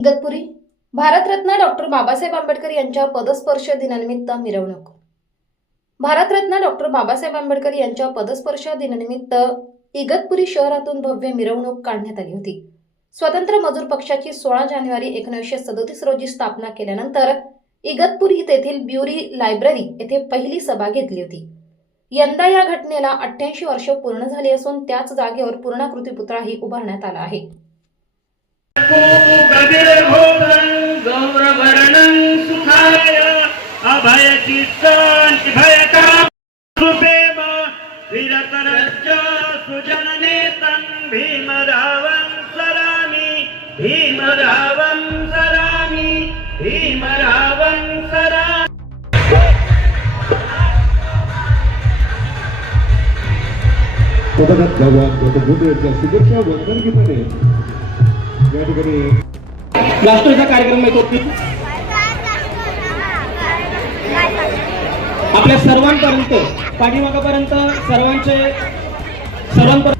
Igatpuri Bharat Ratna doctor Babasaheb Ambedkar यांच्या पदस्पर्श दिनानिमित्त मिरवणूक. भारतरत्न डॉक्टर बाबासाहेब आंबेडकर यांच्या पदस्पर्श दिनानिमित्त इगतपुरी शहरातून भव्य मिरवणूक काढण्यात आली होती. स्वतंत्र मजूर पक्षाची सोळा जानेवारी एकोणीसशे सदोतीस रोजी स्थापना केल्यानंतर इगतपुरी तेथील ब्युरी लायब्ररी येथे पहिली सभा घेतली होती. यंदा या घटनेला अठ्ठ्याऐंशी वर्ष पूर्ण झाली असून त्याच जागेवर पूर्णाकृती पुतळाही उभारण्यात आला आहे. पदकात भगवान गौतम बुद्ध यांच्या शुभेच्छा वंदन गीताने. या ठिकाणी कार्यक्रम येतो आपल्या सर्वांपर्यंत पाठीमागापर्यंत सर्वांचे सर्वांपर्यंत